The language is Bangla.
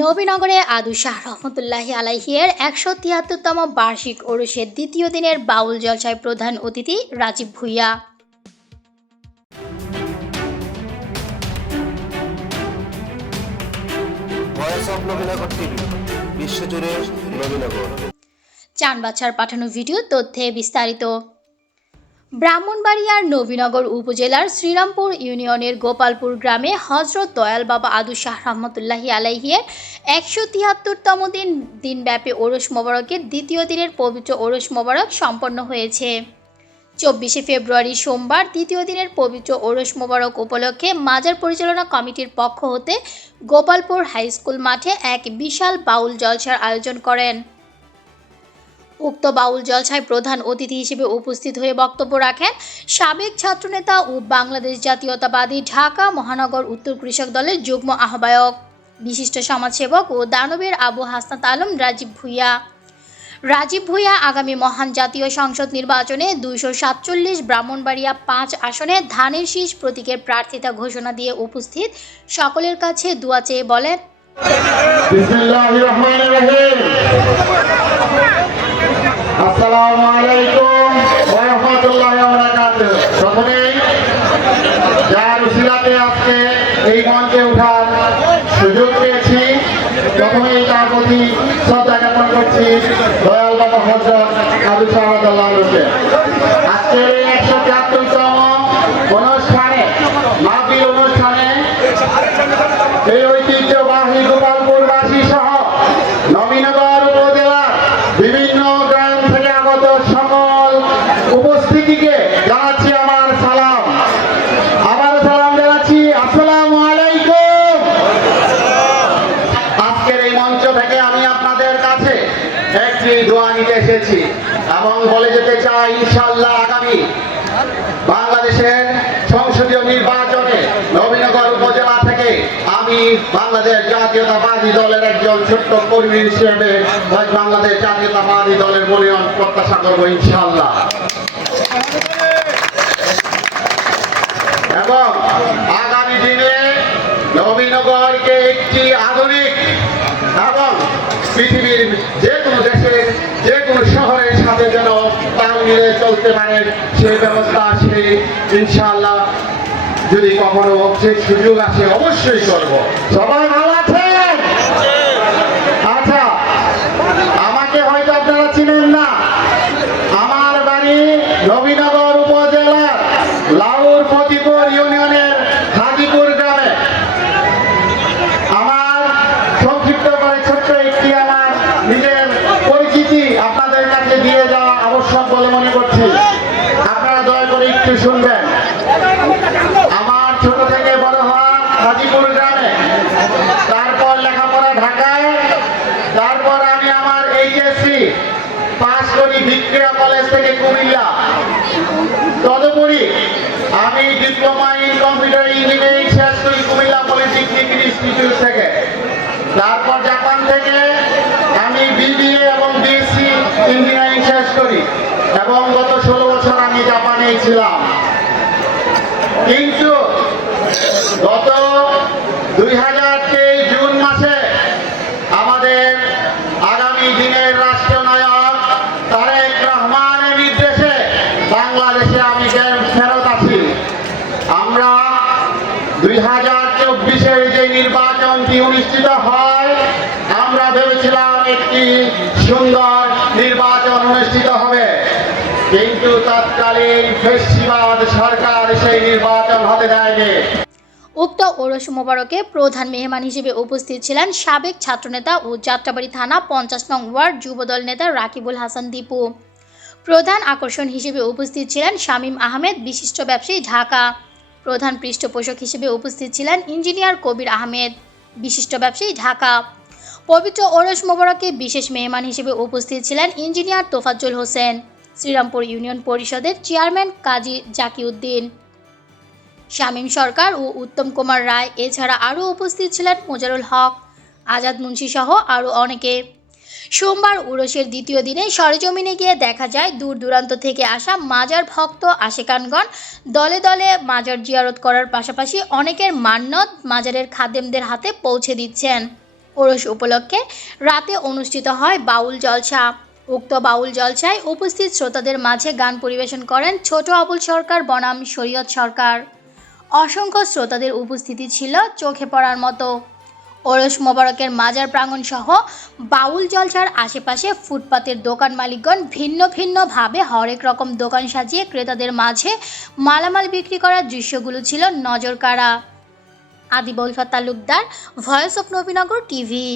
নবীনগরে আদু শাহ রহমতুল্লাহি আলাইহিয়ের একশো তিয়াত্তরতম বার্ষিক ওরসের দ্বিতীয় দিনের বাউল জলসায় প্রধান অতিথি রাজীব ভুইয়া। অফ নবীনগর বিশ্বজুড়ে নবীনগর চানবাছার পাঠানো ভিডিও তথ্যে বিস্তারিত। ব্রাহ্মণবাড়িয়ার নবীনগর উপজেলার শ্রীরামপুর ইউনিয়নের গোপালপুর গ্রামে হজরত দয়াল বাবা আদু শাহ রহমতুল্লাহি আলাইহিয়ের একশো তিয়াত্তরতম দিন, দিনব্যাপী ওরস মোবারকের দ্বিতীয় দিনের পবিত্র ওরস মোবারক সম্পন্ন হয়েছে। চব্বিশে ফেব্রুয়ারি সোমবার দ্বিতীয় দিনের পবিত্র ওরস মোবারক উপলক্ষে মাজার পরিচালনা কমিটির পক্ষ হতে গোপালপুর হাই স্কুল মাঠে এক বিশাল বাউল জলসার আয়োজন করেন। উক্ত বাউল জলসায় প্রধান অতিথি হিসেবে উপস্থিত হয়ে বক্তব্য রাখেন সাবেক ছাত্রনেতা ও বাংলাদেশ জাতীয়তাবাদী ঢাকা মহানগর উত্তর কৃষক দলের যুগ্ম আহ্বায়ক, বিশিষ্ট সমাজসেবক ও দানবের আবু হাসনাত আলম, রাজীব ভুইয়া। রাজীব ভুইয়া আগামী মহান জাতীয় সংসদ নির্বাচনে দুইশো সাতচল্লিশ ব্রাহ্মণবাড়িয়া পাঁচ আসনে ধানের শীষ প্রতীকের প্রার্থিতা ঘোষণা দিয়ে উপস্থিত সকলের কাছে দোয়া চেয়ে বলেন। আসসালামু আলাইকুম ওয়া রাহমাতুল্লাহি ওয়া বারাকাতুহু। এই মঞ্চে ওঠার সুযোগ পেয়েছি, প্রথমেই তার প্রতি শ্রদ্ধা জ্ঞাপন করছি দয়াল বাবা হজরত আবু সাহাবাদকে আজকের এই একশো তিয়াত্তরতম অনুষ্ঠানে মাহফিল অনুষ্ঠানে এই ঐতিহ্যবাহী গোপালপুরবাসী সহ নবীনগর উপজেলার বিভিন্ন গ্রাম থেকে আগত সকল উপস্থিতিকে জানাচ্ছি আমার সালাম আবার সালাম জানাচ্ছি আসসালামু আলাইকুম আজকের এই মঞ্চ থেকে আমি আপনাদের কাছে একটি দোয়া নিতে এসেছি এবং বলে যেতে চাই, ইনশাআল্লাহ আগামী বাংলাদেশের সংসদীয় নির্বাচনে নবীনগর উপজেলা থেকে আমি বাংলাদেশ জাতীয়তাবাদী দলের একজন ছোট্ট কর্মী হিসেবে বাংলাদেশ জাতীয়তাবাদী দলের মনোনয়ন প্রত্যাশা করব, ইনশাআল্লাহ। এবং আগামী দিনে নবীনগরকে একটি আধুনিক এবং পৃথিবীর সাথে যেন তাল মিলে চলতে পারে সেই ব্যবস্থা সেই ইনশাআল্লাহ যদি কখনো সে সুযোগ আসে, অবশ্যই করব। সবাই ভালো আছেন আচ্ছা আমাকে হয়তো আপনারা চিনেন না আমার বাড়ি নবীনগর উপজেলার লাউর ফতিপুর ইউনিয়নের হাজিপুর গ্রামে আমার সংক্ষিপ্ত করে ছোট্ট একটি আমার নিজের পরিচিতি আপনাদের কাছে দিয়ে যাওয়া আবশ্যক বলে মনে করছি আপনারা দয়া করে একটু শুনবেন। আমার ছোট থেকে বড় হওয়া হাজিপুর গ্রামে, তারপর লেখাপড়া ঢাকায়, তারপর আমি আমার এইচএসসি পাস করি ভিক্টোরিয়া কলেজ থেকে কুমিল্লা। তদুপরি আমি ডিপ্লোমা ইন কম্পিউটার ইঞ্জিনিয়ারিং শেষ করি কুমিল্লা পলিটেকনিক ইনস্টিটিউট থেকে। তারপর এবং গত ষোলো বছর আমি জাপানেই ছিলাম। কিন্তু গত দুই হাজার তেইশ জুন মাসে আমাদের আগামী দিনের রাষ্ট্রনায়ক তারেক রহমানের নির্দেশে বাংলাদেশে আমি ফের- ফেরত আছি। আমরা দুই হাজার চব্বিশের যে নির্বাচনটি অনুষ্ঠিত হয়, আমরা ভেবেছিলাম একটি সুন্দর নির্বাচন অনুষ্ঠিত কিন্তু তৎকালীন ফেসিবাদ সরকার সেই নির্বাচন হতে দেয়নি উক্ত ওরস মোবারকে প্রধান মেহমান হিসেবে উপস্থিত ছিলেন সাবেক ছাত্রনেতা ও যাত্রাবাড়ি থানা পঞ্চাশ নং ওয়ার্ড যুবদল নেতা রাকিবুল হাসান দীপু। প্রধান আকর্ষণ হিসেবে উপস্থিত ছিলেন শামীম আহমেদ, বিশিষ্ট ব্যবসায়ী ঢাকা। প্রধান পৃষ্ঠপোষক হিসেবে উপস্থিত ছিলেন ইঞ্জিনিয়ার কবির আহমেদ, বিশিষ্ট ব্যবসায়ী ঢাকা। পবিত্র ওরস মোবারকে বিশেষ মেহমান হিসেবে উপস্থিত ছিলেন ইঞ্জিনিয়ার তোফাজ্জল হোসেন। শ্রীরামপুর ইউনিয়ন পরিষদের চেয়ারম্যান কাজী জাকিউদ্দিন। শামীম সরকার ও উত্তম কুমার রায় এছাড়া আরও উপস্থিত ছিলেন মোজারুল হক, আজাদ মুন্সি সহ আরও অনেকে। সোমবার উরসের দ্বিতীয় দিনে সরেজমিনে গিয়ে দেখা যায়, দূর দূরান্ত থেকে আসা মাজার ভক্ত আশেকানগণ দলে দলে মাজার জিয়ারত করার পাশাপাশি অনেকের মান্যত মাজারের খাদেমদের হাতে পৌঁছে দিচ্ছেন। ওরস উপলক্ষে রাতে অনুষ্ঠিত হয় বাউল জলসা। উক্ত বাউল জলসায় উপস্থিত শ্রোতাদের মাঝে গান পরিবেশন করেন ছোট আবুল সরকার, বনাম শরীয়ত সরকার। অসংখ্য শ্রোতাদের উপস্থিতি ছিল চোখে পড়ার মতো। ওরস মোবারকের মাজার প্রাঙ্গণ সহ বাউল জলসার আশেপাশে ফুটপাতের দোকান মালিকগণ ভিন্ন ভিন্নভাবে হরেক রকম দোকান সাজিয়ে ক্রেতাদের মাঝে মালামাল বিক্রি করার দৃশ্যগুলো ছিল নজর কাড়া Adibul Talukdar, voice of Nabinagar TV.